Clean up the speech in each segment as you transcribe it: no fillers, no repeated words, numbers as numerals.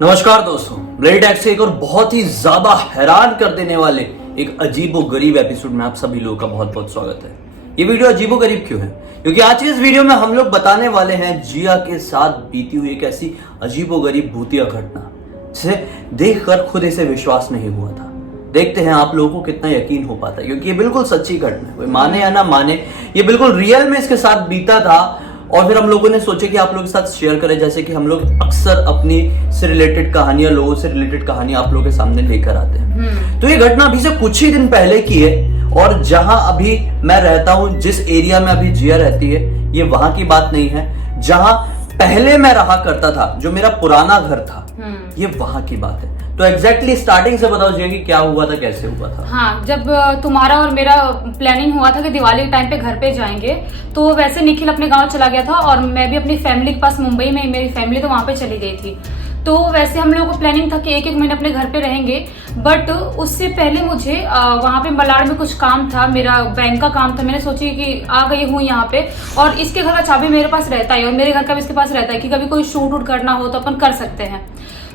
नमस्कार दोस्तों, blade x के एक और बहुत ही ज्यादा हैरान कर देने वाले एक अजीबो गरीब एपिसोड में आप सभी लोगों का बहुत बहुत स्वागत है। ये वीडियो अजीबो गरीब क्यों है? क्योंकि आज की इस वीडियो में हम लोग बताने वाले हैं जिया के साथ बीती हुई एक ऐसी अजीबो गरीब भूतिया घटना जिसे देखकर खुद इसे विश्वास नहीं हुआ था। देखते हैं आप लोगों को कितना यकीन हो पाता है, क्योंकि ये बिल्कुल सच्ची घटना है। कोई माने या ना माने, ये बिल्कुल रियल में इसके साथ बीता था। और फिर हम लोगों ने सोचा कि आप लोगों के साथ शेयर करें, जैसे कि हम लोग अक्सर अपनी से रिलेटेड कहानियां, लोगों से रिलेटेड कहानियां आप लोगों के सामने लेकर आते हैं। तो ये घटना अभी से कुछ ही दिन पहले की है, और जहां अभी मैं रहता हूं, जिस एरिया में अभी जिया रहती है, ये वहां की बात नहीं है। जहां पहले मैं रहा करता था, जो मेरा पुराना घर था, ये वहां की बात है। तो एग्जैक्टली स्टार्टिंग से बताओ जी कि क्या हुआ था, कैसे हुआ था? हाँ, जब तुम्हारा और मेरा प्लानिंग हुआ था कि दिवाली के टाइम पे घर पे जाएंगे, तो वैसे निखिल अपने गांव चला गया था और मैं भी अपनी फैमिली के पास, मुंबई में मेरी फैमिली तो वहां पे चली गई थी। तो वैसे हम लोगों को प्लानिंग था कि एक महीने अपने घर पे रहेंगे, बट उससे पहले मुझे वहां पे मलाड में कुछ काम था, मेरा बैंक का काम था। मैंने सोची कि आ गई हूँ यहाँ पे, और इसके घर का चाबी मेरे पास रहता है और मेरे घर का भी इसके पास रहता है कि कभी कोई शूट वूट करना हो तो अपन कर सकते हैं।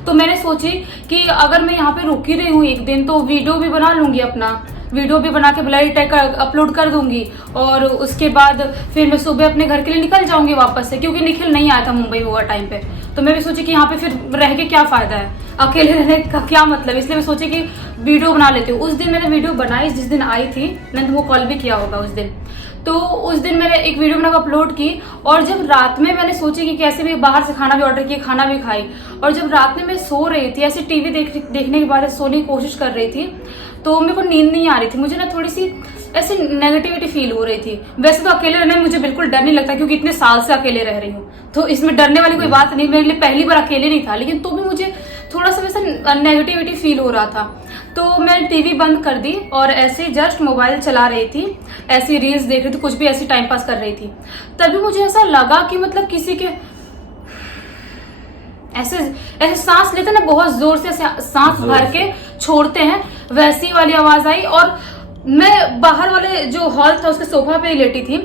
तो मैंने सोची कि अगर मैं यहाँ पे रुकी रही हूँ एक दिन, तो वीडियो भी बना लूंगी, अपना वीडियो भी बना के ब्लड टैग अपलोड कर दूंगी, और उसके बाद फिर मैं सुबह अपने घर के लिए निकल जाऊंगी वापस से, क्योंकि निखिल नहीं आया था मुंबई हुआ टाइम पे। तो मैं भी सोची कि यहाँ पे फिर रह के क्या फायदा है, अकेले रहने का क्या मतलब, इसलिए मैं सोची कि वीडियो बना लेती हूँ। उस दिन मैंने वीडियो बनाई, जिस दिन आई थी, मैंने तुमको कॉल भी किया होगा उस दिन। तो उस दिन मैंने एक वीडियो बना अपलोड की, और जब रात में मैंने सोची कि कैसे भी बाहर से खाना भी ऑर्डर किया, खाना भी खाई, और जब रात में मैं सो रही थी, ऐसे टीवी देखने के बाद सोने की कोशिश कर रही थी, तो मेरे को नींद नहीं आ रही थी। मुझे ना थोड़ी सी ऐसी नेगेटिविटी फील हो रही थी। वैसे तो अकेले रहने में मुझे बिल्कुल डर नहीं लगता, क्योंकि इतने साल से अकेले रह रही हूँ, तो इसमें डरने वाली कोई बात नहीं। मेरे लिए पहली बार अकेले नहीं था, लेकिन तो भी मुझे थोड़ा सा वैसा नेगेटिविटी फील हो रहा था। तो मैं टीवी बंद कर दी और ऐसे जस्ट मोबाइल चला रही थी, ऐसी रील्स देख रही थी, कुछ भी ऐसी टाइम पास कर रही थी। तभी मुझे ऐसा लगा कि मतलब किसी के ऐसे ऐसे सांस लेते ना, बहुत जोर से सांस भर के छोड़ते हैं, वैसी वाली आवाज आई। और मैं बाहर वाले जो हॉल था उसके सोफा पे लेटी थी,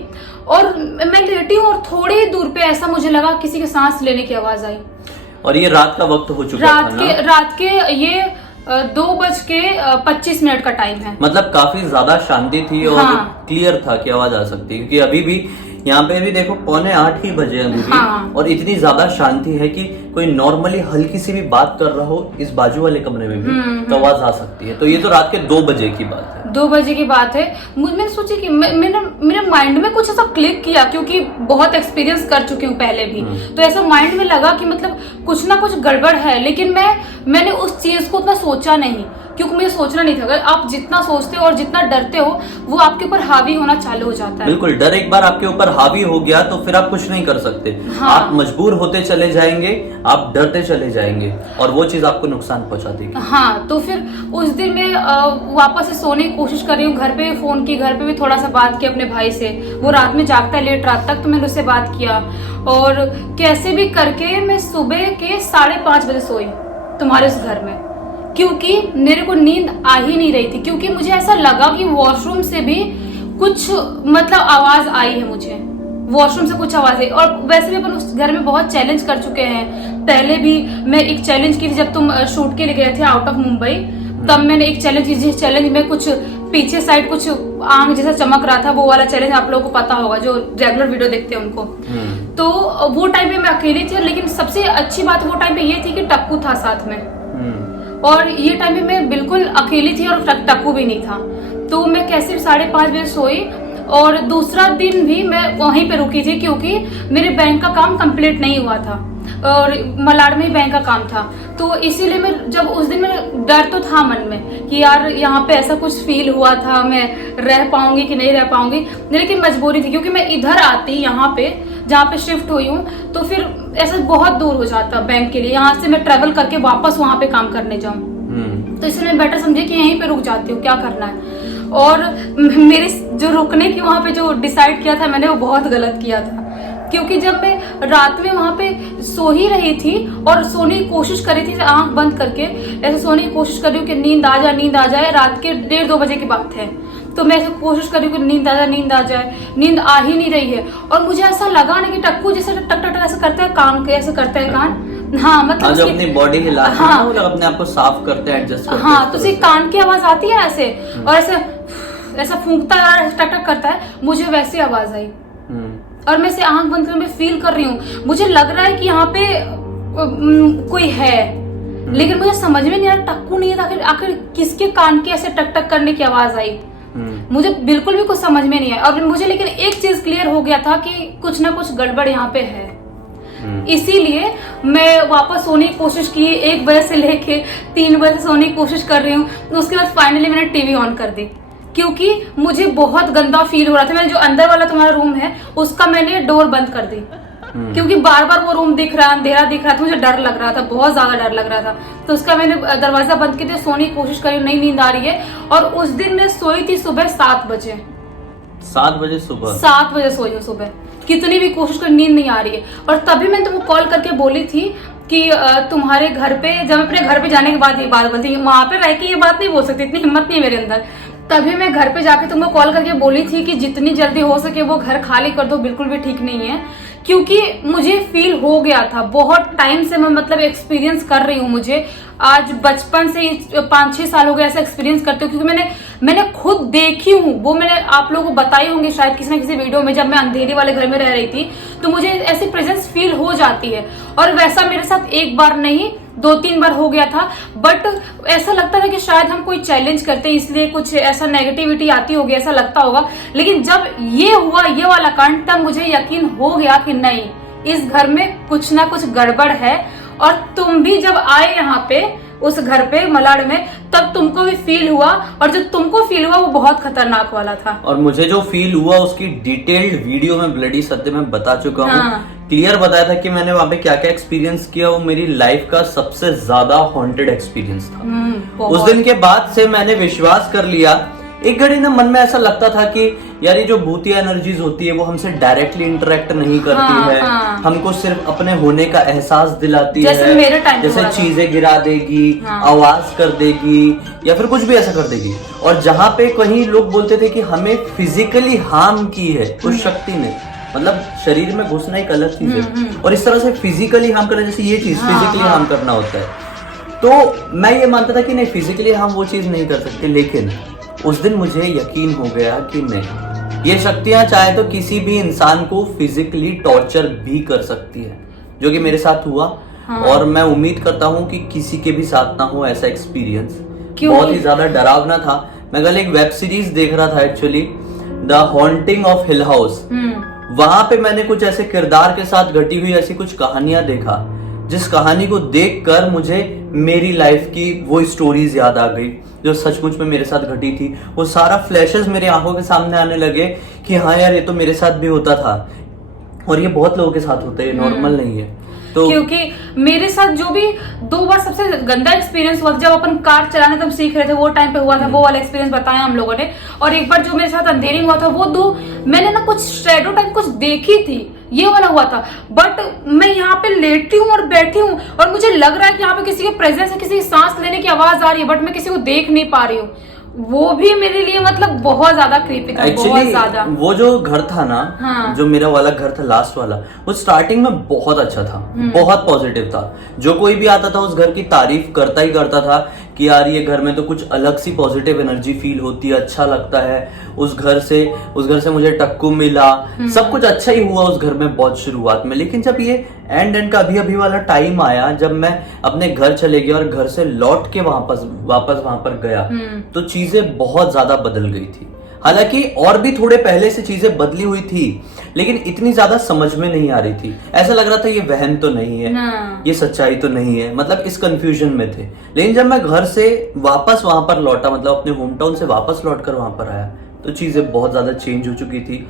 और मैं लेटी हूँ और थोड़ी ही दूर पे ऐसा मुझे लगा किसी के सांस लेने की आवाज आई। और ये रात का वक्त हो चुका था ना? रात के ये 2:25 का टाइम है। मतलब काफी ज्यादा शांति थी और क्लियर था कि आवाज आ सकती है, क्योंकि अभी भी यहाँ पे भी देखो 7:45 ही बजे अभी भी, और इतनी ज्यादा शांति है कि कोई नॉर्मली हल्की सी भी बात कर रहा हो इस बाजू वाले कमरे में भी तो आवाज आ सकती है। तो ये तो रात के 2 बजे की बात है। 2 बजे की बात है। मैंने सोची कि मेरे माइंड में कुछ ऐसा क्लिक किया, क्योंकि बहुत एक्सपीरियंस कर चुकी हूँ पहले भी, तो ऐसा माइंड में लगा कि मतलब कुछ ना कुछ गड़बड़ है। लेकिन मैंने उस चीज को उतना सोचा नहीं, क्योंकि मुझे सोचना नहीं था। अगर आप जितना सोचते हो और जितना डरते हो, वो आपके ऊपर हावी होना चालू हो जाता है। बिल्कुल, डर एक बार आपके ऊपर हावी हो गया तो फिर आप कुछ नहीं कर सकते। आप मजबूर होते चले जाएंगे, आप डरते चले जाएंगे, और वो चीज आपको नुकसान पहुंचा देगी। हाँ, तो फिर उस दिन मैं वापस से सोने की कोशिश कर रही हूँ। घर पे फोन की, घर पे भी थोड़ा सा बात की अपने भाई से। वो रात में जागता है लेट रात तक, तो मैंने उससे बात किया, और कैसे भी करके मैं सुबह के 5:30 बजे सोई तुम्हारे उस घर में, क्योंकि मेरे को नींद आ ही नहीं रही थी। क्योंकि मुझे ऐसा लगा कि वॉशरूम से भी कुछ मतलब आवाज आई है, मुझे वॉशरूम से कुछ आवाज आई। और वैसे भी अपन उस घर में बहुत चैलेंज कर चुके हैं पहले भी। मैं एक चैलेंज की थी जब तुम शूट के लिए गए थे आउट ऑफ मुंबई, तब मैंने एक चैलेंज की, जिस चैलेंज में कुछ पीछे साइड कुछ आंख जैसा चमक रहा था। वो वाला चैलेंज आप लोगों को पता होगा, जो रेगुलर वीडियो देखते हैं उनको। तो वो टाइम पे मैं अकेली थी, लेकिन सबसे अच्छी बात वो टाइम पे ये थी कि टक्कू था साथ में, और ये टाइम पे मैं बिल्कुल अकेली थी और टक्कू भी नहीं था। तो मैं कैसे 5:30 बजे सोई, और दूसरा दिन भी मैं वहीं पे रुकी थी, क्योंकि मेरे बैंक का काम कंप्लीट नहीं हुआ था, और मलाड में ही बैंक का काम था। तो इसीलिए मैं जब उस दिन में डर तो था मन में कि यार यहाँ पे ऐसा कुछ फील हुआ था, मैं रह पाऊंगी कि नहीं रह पाऊंगी, लेकिन मजबूरी थी। क्योंकि मैं इधर आती यहाँ पे, जहाँ पे शिफ्ट हुई हूँ, तो फिर ऐसा बहुत दूर हो जाता बैंक के लिए, यहाँ से मैं ट्रेवल करके वापस वहां पे काम करने जाऊँ। तो इसलिए मैं बेटर समझी कि यहीं पे रुक जाती हूँ, क्या करना है। और मेरे जो रुकने की वहां पे जो डिसाइड किया था मैंने, वो बहुत गलत किया था। क्योंकि जब मैं रात में वहां पे सो ही रही थी और सोने की कोशिश कर रही थी, आंख बंद करके ऐसे सोने की कोशिश कर रही हूँ कि नींद आ जाए, रात के 1:30-2 बजे की बात है। तो मैं ऐसे कोशिश कर रही हूँ कि नींद आ जाए, नींद आ ही नहीं रही है। और मुझे ऐसा लगा ना कि टक्कू जैसे टक टक टक ऐसा करता है कान के, ऐसे करता है कान, हाँ मतलब जो उसकी- अपनी बॉडी हिलाते हैं हाँ। ना, वो लोग अपने आप को साफ करते हैं, एडजस्ट करते हैं। हाँ, तो उसकी कान की आवाज आती है ऐसे, और ऐसा फूंकता है, टक टक करता है, मुझे वैसी आवाज आई। और मैं से आंख बंद कर मैं फील कर रही हूँ, मुझे लग रहा है कि यहाँ पे कोई है, लेकिन मुझे समझ में नहीं आ रहा टक्कू नहीं है, आखिर किसके कान की ऐसे टक टक करने की आवाज आई, मुझे बिल्कुल भी कुछ समझ में नहीं आया। और मुझे लेकिन एक चीज क्लियर हो गया था कि कुछ ना कुछ गड़बड़ यहाँ पे है, इसीलिए मैं वापस सोने की कोशिश की। 1 बजे से लेके 3 बजे सोने की कोशिश कर रही हूँ। उसके बाद फाइनली मैंने टीवी ऑन कर दी, क्योंकि मुझे बहुत गंदा फील हो रहा था। मैंने जो अंदर वाला तुम्हारा रूम है उसका मैंने डोर बंद कर दी, क्योंकि बार बार वो रूम दिख रहा, अंधेरा दिख रहा था, मुझे डर लग रहा था, बहुत ज्यादा डर लग रहा था। तो उसका मैंने दरवाजा बंद कर दिया, सोने की कोशिश करी, नहीं नींद आ रही है। और उस दिन मैं सोई थी सुबह 7 बजे। 7 बजे सुबह? 7 बजे सोई हूँ सुबह, कितनी भी कोशिश कर नींद नहीं आ रही है। और तभी मैंने तुमको कॉल करके बोली थी कि तुम्हारे घर पे, जब अपने घर पे जाने के बाद ये बात बोलती, वहां पे रह के ये बात नहीं बोल सकती, इतनी हिम्मत नहीं है मेरे अंदर। तभी मैं घर पे जाके तुमको कॉल करके बोली थी कि जितनी जल्दी हो सके वो घर खाली कर दो, बिल्कुल भी ठीक नहीं है। क्योंकि मुझे फील हो गया था, बहुत टाइम से मैं मतलब एक्सपीरियंस कर रही हूँ, मुझे आज बचपन से 5-6 साल हो गए ऐसा एक्सपीरियंस करते हो, क्योंकि मैंने खुद देखी हूँ। वो मैंने आप लोगों को बताई होंगी शायद किसी न किसी वीडियो में, जब मैं अंधेरी वाले घर में रह रही थी तो मुझे ऐसी प्रेजेंस फील हो जाती है। और वैसा मेरे साथ एक बार नहीं 2-3 बार हो गया था। बट ऐसा लगता था कि शायद हम कोई चैलेंज करते हैं इसलिए कुछ ऐसा नेगेटिविटी आती होगी, ऐसा लगता होगा। लेकिन जब ये हुआ, ये वाला कांड, तब मुझे यकीन हो गया कि नहीं, इस घर में कुछ ना कुछ गड़बड़ है। और तुम भी जब आए यहाँ पे उस घर पे मलाड में, तब तुमको भी फील हुआ, और जो तुमको फील हुआ वो बहुत खतरनाक वाला था। और मुझे जो फील हुआ उसकी डिटेल्ड वीडियो में ब्लडी सत्य में बता चुका हूँ। हाँ। क्लियर बताया था कि मैंने वहां पे क्या क्या एक्सपीरियंस किया। वो मेरी लाइफ का सबसे ज्यादा हॉन्टेड एक्सपीरियंस था। उस दिन के बाद से मैंने विश्वास कर लिया। एक घड़ी ना मन में ऐसा लगता था कि यार ये जो भूतिया एनर्जीज होती है वो हमसे डायरेक्टली इंटरेक्ट नहीं करती है, हमको सिर्फ अपने होने का एहसास दिलाती जैसे है, मेरे टाइम जैसे चीजें गिरा देगी, आवाज कर देगी, या फिर कुछ भी ऐसा कर देगी। और जहाँ पे कहीं लोग बोलते थे कि हमें फिजिकली हार्म की है उस शक्ति ने, मतलब शरीर में घुसना एक अलग चीज है, और इस तरह से फिजिकली हार्म करना, जैसे ये चीज फिजिकली हार्म करना होता है। तो मैं ये मानता था कि नहीं, फिजिकली हार्म वो चीज नहीं कर सकते। लेकिन उस दिन मुझे यकीन हो गया कि नहीं, ये शक्तियां चाहे तो किसी भी इंसान को फिजिकली टॉर्चर भी कर सकती है, जो कि मेरे साथ हुआ। और मैं उम्मीद करता हूँ कि किसी के भी साथ ना हो ऐसा एक्सपीरियंस। बहुत ही ज्यादा डरावना था। मैं कल एक वेब सीरीज देख रहा था actually, the haunting of hill house. वहां पे मैंने कुछ ऐसे किरदार के साथ घटी हुई ऐसी कुछ कहानियां देखा, जिस कहानी को देखकर मुझे मेरी लाइफ की वो स्टोरीज याद आ गई जो सचमुच में मेरे साथ घटी थी। वो सारा फ्लैशेस मेरे आंखों के सामने आने लगे कि हाँ यार, ये तो मेरे साथ भी होता था, और ये बहुत लोगों के साथ होता है, ये नॉर्मल नहीं है। तो क्योंकि मेरे साथ जो भी 2 बार सबसे गंदा एक्सपीरियंस हुआ, जब अपन कार चलाने तब सीख रहे थे, वो टाइम पे हुआ था, वो वाला एक्सपीरियंस बताया हम लोगों ने। और एक बार जो मेरे साथ अंधेरी हुआ था, वो 2 मैंने ना कुछ शैडो टाइप कुछ देखी थी, ये वाला हुआ था। बट मैं यहाँ पे लेटी हूँ और बैठी हूँ, और मुझे लग रहा है कि यहाँ पे किसी की प्रेजेंस है, किसी की सांस लेने की आवाज आ रही है, बट मैं किसी को देख नहीं पा रही हूँ। वो भी मेरे लिए मतलब बहुत ज्यादा क्रीपी था, बहुत ज्यादा। वो जो घर था ना, हाँ। जो मेरा वाला घर था लास्ट वाला, वो स्टार्टिंग में बहुत अच्छा था, बहुत पॉजिटिव था। जो कोई भी आता था उस घर की तारीफ करता ही करता था कि यार ये घर में तो कुछ अलग सी पॉजिटिव एनर्जी फील होती है, अच्छा लगता है। उस घर से मुझे टक्कू मिला, सब कुछ अच्छा ही हुआ उस घर में बहुत शुरुआत में। लेकिन जब ये एंड का अभी वाला टाइम आया, जब मैं अपने घर चले गया और घर से लौट के वापस वहां पर गया, तो चीजें बहुत ज्यादा बदल गई थी। हालांकि और भी थोड़े पहले से चीजें बदली हुई थी, लेकिन इतनी ज्यादा समझ में नहीं आ रही थी। ऐसा लग रहा था ये वहम तो नहीं है, ये सच्चाई तो नहीं है, मतलब इस कंफ्यूजन में थे। लेकिन जब मैं घर से वापस वहां पर लौटा, मतलब अपने होम टाउन से वापस लौट कर वहां पर आया, तो चीजें बहुत ज्यादा चेंज हो चुकी थी।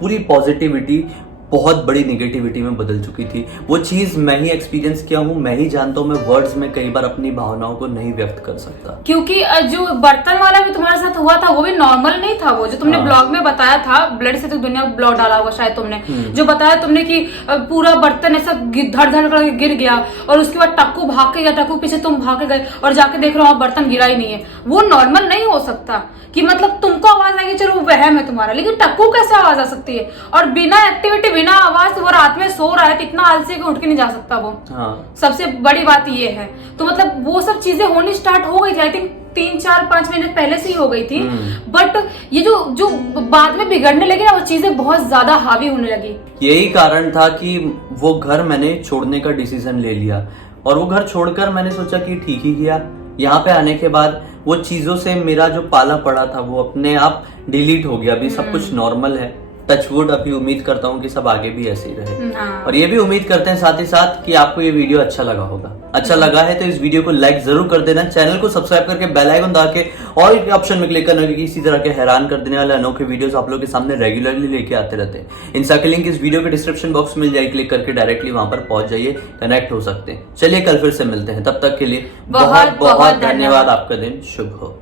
पूरी पॉजिटिविटी बहुत बड़ी निगेटिविटी में बदल चुकी थी। वो चीज मैं ही एक्सपीरियंस किया हूँ, मैं ही जानता हूँ। मैं वर्ड्स में कई बार अपनी भावनाओं को नहीं व्यक्त कर सकता। क्योंकि जो बर्तन वाला भी तुम्हारे साथ हुआ था, वो भी नॉर्मल नहीं था। वो जो तुमने ब्लॉग में बताया था, ब्लड से तो दुनिया ब्लॉग डाला होगा शायद तुमने, जो बताया तुमने कि पूरा बर्तन ऐसा धड़ धड़ करके गिर गया, और उसके बाद टक्कू भाग के गया, टक्कू पीछे तुम भाग के गए, और जाके देख रहे हो बर्तन गिरा ही नहीं है। वो नॉर्मल नहीं हो सकता कि मतलब तुमको आवाज आएगी, चलो वो वहम है तुम्हारा, लेकिन टक्कू कैसे आवाज आ सकती है? और बिना एक्टिविटी बिना आवाज से वो रात में सो रहा है तो इतना आलसी है कि उठ के नहीं जा सकता वो। हाँ। सबसे बड़ी बात ये है। तो मतलब वो सब चीजें होनी स्टार्ट हो गई थी, आई थिंक 3-4-5 महीने पहले से ही हो गई थी। बट ये जो बाद में बिगड़ने लगी ना, वो चीजें बहुत ज्यादा हावी होने लगी। यही कारण था कि वो घर मैंने छोड़ने का डिसीजन ले लिया, और वो घर छोड़कर मैंने सोचा कि ठीक ही किया। यहाँ पे आने के बाद वो चीजों से मेरा जो पाला पड़ा था वो अपने आप डिलीट हो गया। अभी सब कुछ नॉर्मल है, टचवुड। अभी उम्मीद करता हूँ कि सब आगे भी ऐसे ही रहे। हाँ। और ये भी उम्मीद करते हैं साथ ही साथ कि आपको ये वीडियो अच्छा लगा होगा। अच्छा लगा है तो इस वीडियो को लाइक जरूर कर देना, चैनल को सब्सक्राइब करके बेल आइकन दबा के और ऑप्शन में क्लिक करना, क्योंकि इसी तरह के हैरान कर देने वाले अनोखे वीडियोस आप लोगों के सामने रेगुलरली लेके आते रहते हैं। इनसा की लिंक इस वीडियो के डिस्क्रिप्शन बॉक्स में मिल जाएगी, क्लिक करके डायरेक्टली वहां पर पहुंच जाइए, कनेक्ट हो सकते हैं। चलिए कल फिर से मिलते हैं, तब तक के लिए बहुत बहुत धन्यवाद। आपका दिन शुभ हो।